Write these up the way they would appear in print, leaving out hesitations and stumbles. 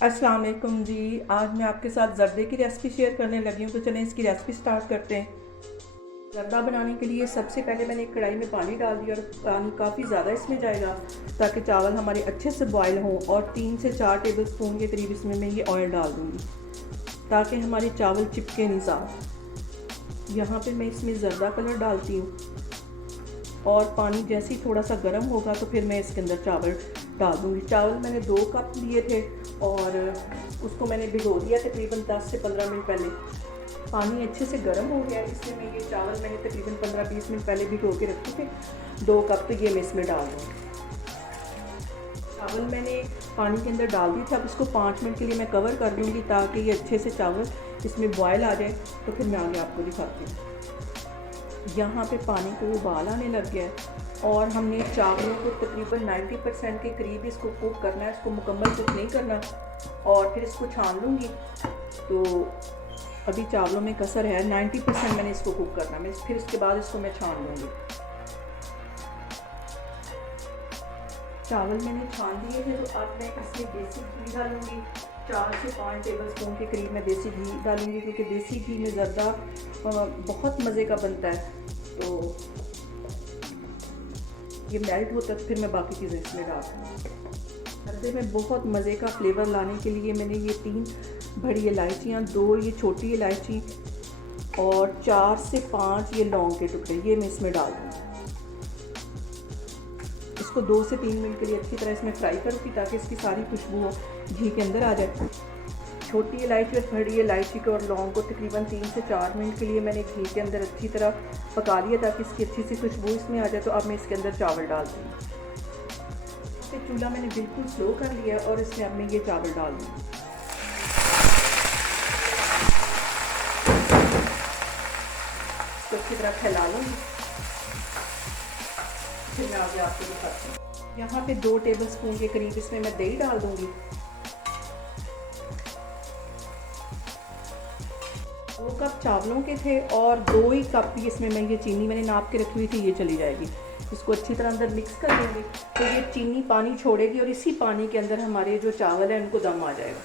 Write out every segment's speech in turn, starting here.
अस्सलाम वालेकुम जी। आज मैं आपके साथ ज़र्दे की रेसिपी शेयर करने लगी हूँ, तो चलें इसकी रेसिपी स्टार्ट करते हैं। ज़र्दा बनाने के लिए सबसे पहले मैंने एक कढ़ाई में पानी डाल दिया और पानी काफ़ी ज़्यादा इसमें जाएगा ताकि चावल हमारे अच्छे से बॉयल हों, और 3 से 4 टेबल स्पून के करीब इसमें मैं ये ऑयल डाल दूँगी ताकि हमारे चावल चिपके नहीं साथ। यहाँ पे मैं इसमें ज़र्दा कलर डालती हूँ और पानी जैसे ही थोड़ा सा गर्म होगा तो फिर मैं इसके अंदर चावल डाल दूँगी। चावल मैंने 2 कप लिए थे और उसको मैंने भिगो दिया तकरीबन 10 से 15 मिनट पहले। पानी अच्छे से गर्म हो गया, इसलिए मैं ये चावल मैंने तकरीबन 15-20 मिनट पहले भिगो के रखे थे। 2 कप तो ये मैं इसमें डाल दूँगी। चावल मैंने पानी के अंदर डाल दी था। अब इसको 5 मिनट के लिए मैं कवर कर दूँगी ताकि ये अच्छे से चावल इसमें बॉयल आ जाए, तो फिर मैं आगे आपको दिखाती हूँ। यहाँ पे पानी को उबाल आने लग गया है और हमने चावलों को तकरीबन 90% के करीब इसको कुक करना है, इसको मुकम्मल कुक नहीं करना। और फिर इसको छान लूँगी। तो अभी चावलों में कसर है, 90% मैंने इसको कुक करना है, मैं फिर इसके बाद इसको मैं छान लूँगी। चावल मैंने छान दिए थे, तो अब मैं इसमें देसी घी डालूँगी। 4 से 5 टेबल स्पून के करीब मैं देसी घी डालूँगी, क्योंकि देसी घी में ज़र्दा बहुत मज़े का बनता है। तो ये मेल्ट होता है तो फिर मैं बाकी चीज़ें इसमें डालूँगी। ज़र्दे में बहुत मज़े का फ्लेवर लाने के लिए मैंने ये 3 बड़ी इलायचियाँ, 2 ये छोटी इलायची और 4 से 5 ये लौंग के टुकड़े ये मैं इसमें डाल दूँगी। इसको 2 से 3 मिनट के लिए अच्छी तरह इसमें फ्राई करूँगी ताकि इसकी सारी खुशबू घी के अंदर आ जाए। छोटी इलायची और बड़ी इलायची को और लौंग को तकरीबन 3 से 4 मिनट के लिए मैंने घी के अंदर अच्छी तरह पका लिया ताकि इसकी अच्छी सी खुशबू इसमें आ जाए। तो अब मैं इसके अंदर चावल डालती हूँ। इससे चूल्हा मैंने बिल्कुल स्लो कर लिया और इसमें अब मैं ये चावल डाल दूँगी। इसको अच्छी तरह फैला लूँगी, फिर मैं आगे आपको दिखाती हूँ। यहाँ पे 2 टेबल स्पून के करीब इसमें मैं दही डाल दूँगी। 2 कप चावलों के थे और 2 ही कप इसमें मैं ये चीनी मैंने नाप के रखी हुई थी, ये चली जाएगी। इसको अच्छी तरह अंदर मिक्स कर देंगे तो ये चीनी पानी छोड़ेगी और इसी पानी के अंदर हमारे जो चावल हैं उनको दम आ जाएगा।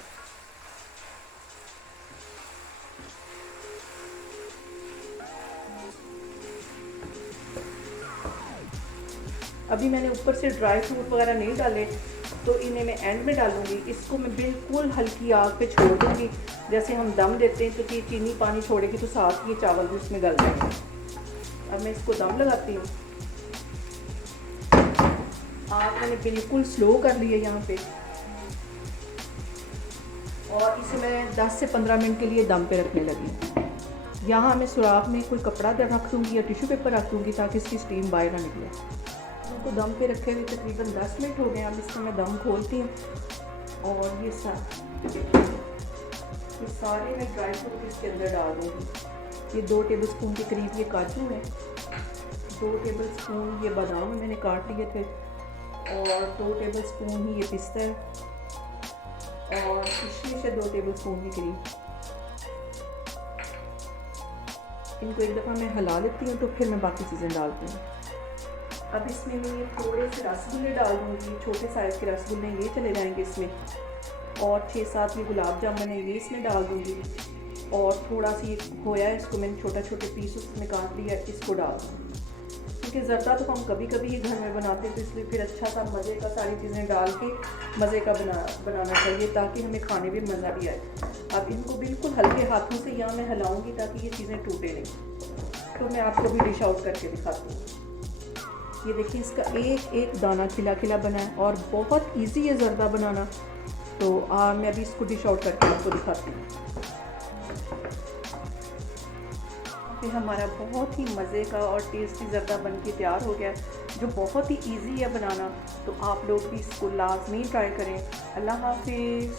अभी मैंने ऊपर से ड्राई फ्रूट वगैरह नहीं डाले, तो इन्हें मैं एंड में डालूँगी। इसको मैं बिल्कुल हल्की आग पे छोड़ दूँगी। जैसे हम दम देते हैं तो ये चीनी पानी छोड़ेगी तो साथ ये चावल भी उसमें गल जाएंगे। अब मैं इसको दम लगाती हूँ। आग मैंने बिल्कुल स्लो कर ली है यहाँ पे, और इसे मैं 10 से 15 मिनट के लिए दम पे रखने लगी। यहाँ मैं सुराख में कोई कपड़ा रख दूँगी या टिश्यू पेपर रख दूँगी ताकि इसकी स्टीम बाहर ना निकले। उनको दम पे रखे हुए तकरीबन 10 मिनट हो गए। अब इसको मैं दम खोलती हूँ और ये सारे मैं ड्राई फ्रूट इसके अंदर डाल दूँगी। ये 2 टेबल स्पून के करीब ये काजू है, 2 टेबल स्पून ये बादाम मैंने काट लिए थे, और 2 टेबल स्पून ही ये पिस्ता है, और किशमिश है 2 टेबल स्पून के करीब। इनको एक दफ़ा मैं हिला लेती हूँ तो फिर मैं बाकी चीज़ें डालती हूँ। अब इसमें मैं थोड़े से रसगुल्ले डाल दूँगी। छोटे साइज़ के रसगुल्ले ये चले जाएंगे इसमें, और 6-7 ये गुलाब जामुन है ये इसमें डाल दूँगी, और थोड़ा सा ये खोया है इसको मैंने छोटे पीस उसमें काट लिया, इसको डाल दूँगी। क्योंकि ज़र्दा तो हम कभी कभी ही घर में बनाते हैं, तो इसलिए फिर अच्छा सा मज़े का सारी चीज़ें डाल के मज़े का बनाना चाहिए ताकि हमें खाने में मज़ा भी आए। अब इनको बिल्कुल हल्के हाथों से यहाँ मैं हिलाऊँगी ताकि ये चीज़ें टूटे नहीं। तो मैं आपको भी डिश आउट करके दिखाती हूँ। ये देखिए इसका एक दाना खिला खिला बना है और बहुत इजी है ज़र्दा बनाना। तो मैं अभी इसको डिश आउट करके आपको दिखाती हूँ। फिर हमारा बहुत ही मज़े का और टेस्टी ज़र्दा बन के तैयार हो गया, जो बहुत ही इजी है बनाना। तो आप लोग भी इसको लाजमी ट्राई करें। अल्लाह हाफिज़।